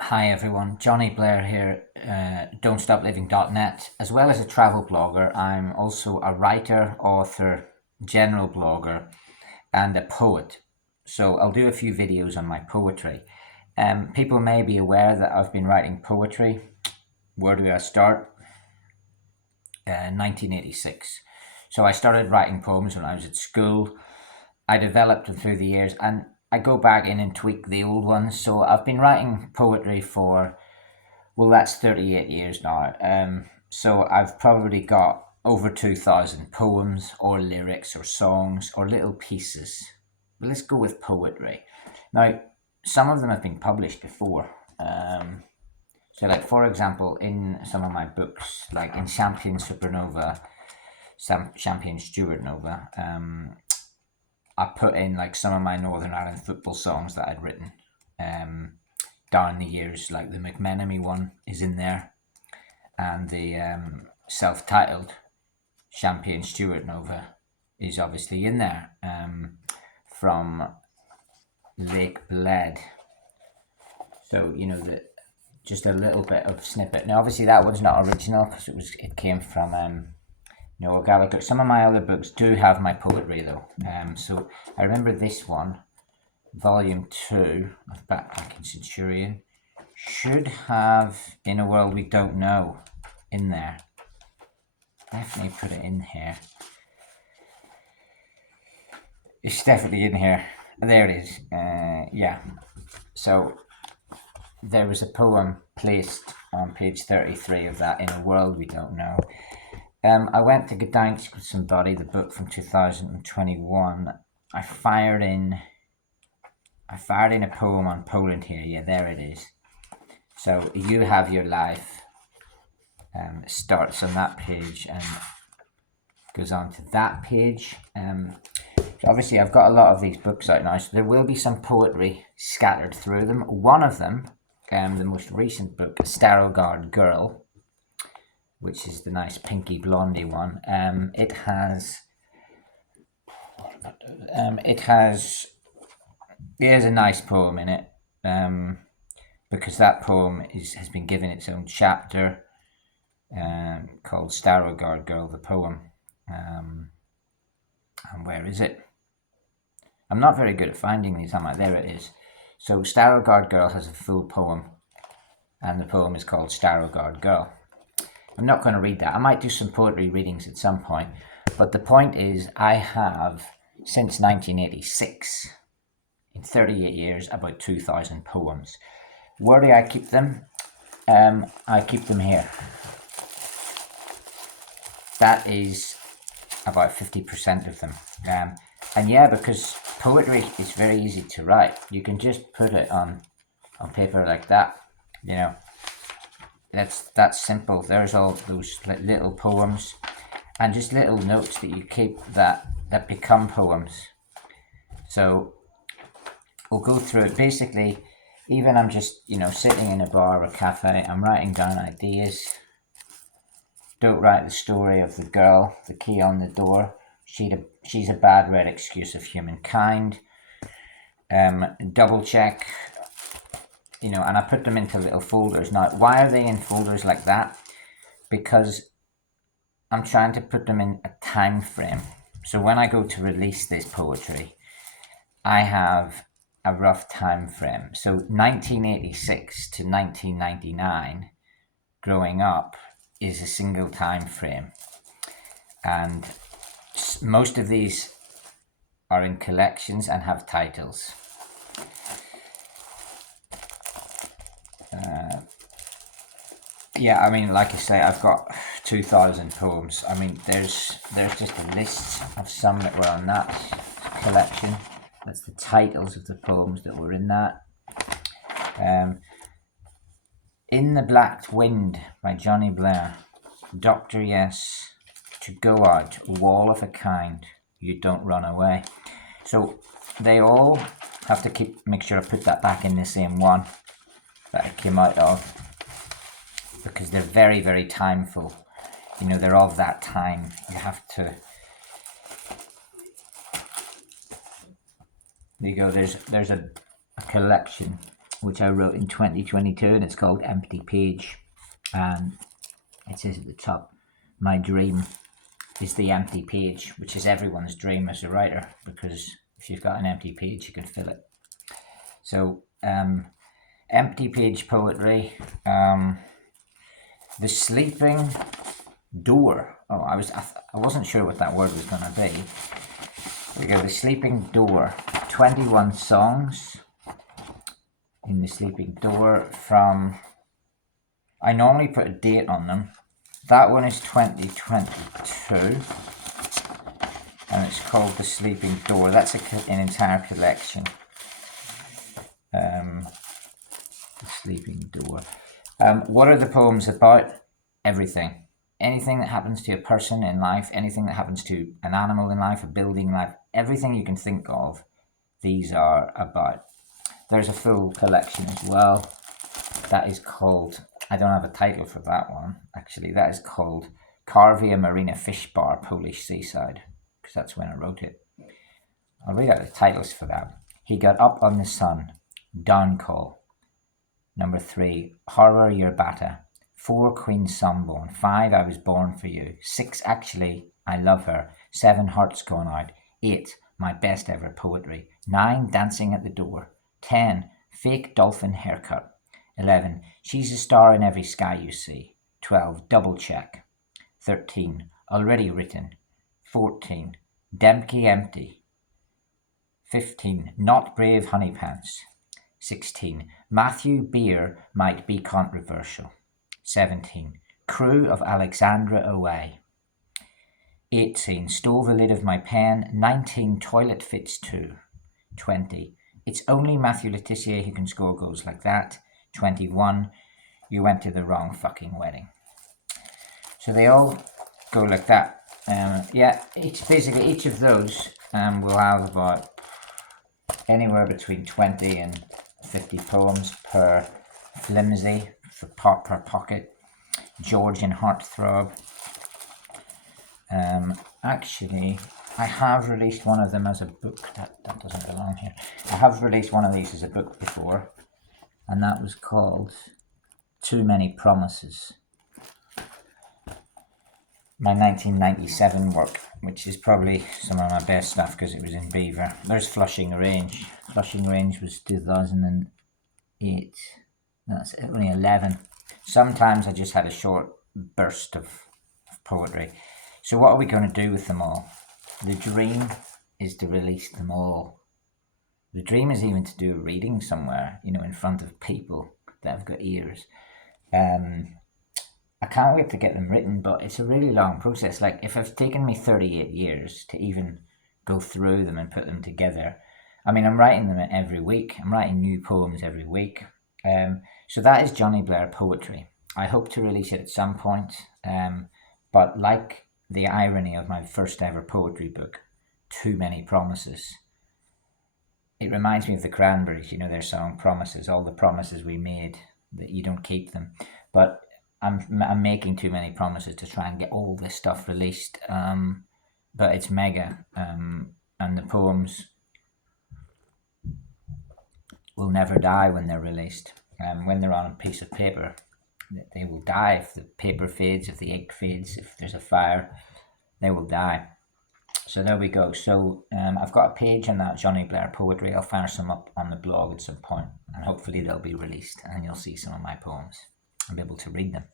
Hi everyone, Jonny Blair here, don'tstopliving.net. As well as a travel blogger, I'm also a writer, author, general blogger, and a poet. So I'll do a few videos on my poetry. People may be aware that I've been writing poetry. Where do I start? 1986. So I started writing poems when I was at school. I developed them through the years, and I go back in and tweak the old ones. So I've been writing poetry for, well, that's 38 years now. So I've probably got over 2,000 poems or lyrics or songs or little pieces. But let's go with poetry. Now, some of them have been published before. So, like, for example, in some of my books, like in Champion Supernova, Champion Stuart Nova, I put in like some of my Northern Ireland football songs that I'd written down the years. Like the McMenemy one is in there, and the self-titled Champion Stuart Nova is obviously in there, from Lake Bled. So just a little bit of snippet. Now, obviously, that one's not original because it came from Gallagher. Some of my other books do have my poetry though. So I remember this one, Volume 2 of Backpack in Centurion, should have In a World We Don't Know in there. Definitely put it in here. It's definitely in here. There it is. Yeah. So there was a poem placed on page 33 of that, In a World We Don't Know. I went to Gdansk with somebody, the book from 2021. I fired in a poem on Poland here. Yeah, there it is. So You Have Your Life starts on that page and goes on to that page. So obviously I've got a lot of these books out now, so there will be some poetry scattered through them. One of them, the most recent book, Starogard Girl, which is the nice pinky blondie one, there's a nice poem in it, because that poem has been given its own chapter, called Starogard Girl, the poem. And where is it? I'm not very good at finding these, am I? There it is. So Starogard Girl has a full poem, and the poem is called Starogard Girl. I'm not going to read that. I might do some poetry readings at some point, but the point is I have, since 1986, in 38 years, about 2,000 poems. Where do I keep them? I keep them here. That is about 50% of them. And yeah, because poetry is very easy to write. You can just put it on paper like that. That's simple. There's all those little poems and just little notes that you keep that become poems. So we'll go through it. Basically, even I'm just sitting in a bar or a cafe, I'm writing down ideas. Don't write the story of the girl, the key on the door. She's a bad red excuse of humankind. Double check. And I put them into little folders. Now, why are they in folders like that? Because I'm trying to put them in a time frame. So when I go to release this poetry, I have a rough time frame. So 1986 to 1999, growing up, is a single time frame. And most of these are in collections and have titles. Yeah, I mean, like I say, I've got 2,000 poems. I mean, there's just a list of some that were on that collection. That's the titles of the poems that were in that. In the Black Wind by Jonny Blair. Doctor, yes. To go out, wall of a kind. You don't run away. So they all have to make sure I put that back in the same one that it came out of, because they're very, very timeful. They're of that time. You have to. There you go. There's a collection which I wrote in 2022, and it's called Empty Page. And it says at the top, my dream is the empty page, which is everyone's dream as a writer, because if you've got an empty page, you can fill it. So, empty page poetry. The sleeping door. Oh, I wasn't sure what that word was going to be. We go. The sleeping door. 21 songs in the sleeping door from. I normally put a date on them. That one is 2022, and it's called The Sleeping Door. That's an entire collection. The Sleeping Door. What are the poems about? Everything. Anything that happens to a person in life, anything that happens to an animal in life, a building in life, everything you can think of, these are about. There's a full collection as well. That is called, I don't have a title for that one, actually. That is called Carvia Marina Fish Bar, Polish Seaside, because that's when I wrote it. I'll read out the titles for that. He got up on the sun, Down Call. Number 3, Horror Yerbata. 4, Queen Sunborn. 5, I Was Born for You. 6, Actually, I Love Her. 7, Hearts Gone Out. 8, My Best Ever Poetry. 9, Dancing at the Door. 10, Fake Dolphin Haircut. 11, She's a Star in Every Sky You See. 12, Double Check. 13, Already Written. 14, Dempkey Empty. 15, Not Brave Honey Pants. 16, Matthew Beer Might Be Controversial. 17, Crew of Alexandra Away. 18, Stole the Lid of My Pen. 19, Toilet Fits Too. 20, It's Only Matthew Letitia Who Can Score Goals Like That. 21, You Went to the Wrong Fucking Wedding. So they all go like that. Each of those will have about anywhere between 20 and 50 poems per flimsy, per pocket. Georgian Heartthrob. Actually, I have released one of them as a book. That doesn't belong here. I have released one of these as a book before, and that was called Too Many Promises. My 1997 work, which is probably some of my best stuff because it was in Beaver. There's Flushing Range. Flushing Range was 2008. That's only 11. Sometimes I just had a short burst of poetry. So what are we going to do with them all? The dream is to release them all. The dream is even to do a reading somewhere, in front of people that have got ears. I can't wait to get them written, but it's a really long process. Like, if it's taken me 38 years to even go through them and put them together, I mean, I'm writing them every week. I'm writing new poems every week. So that is Jonny Blair poetry. I hope to release it at some point. But like the irony of my first ever poetry book, Too Many Promises, it reminds me of the Cranberries, their song Promises, all the promises we made, that you don't keep them. But I'm making too many promises to try and get all this stuff released. But it's mega. And the poems will never die when they're released. When they're on a piece of paper, they will die. If the paper fades, if the ink fades, if there's a fire, they will die. So there we go. So I've got a page on that Jonny Blair poetry. I'll fire some up on the blog at some point, and hopefully they'll be released, and you'll see some of my poems and be able to read them.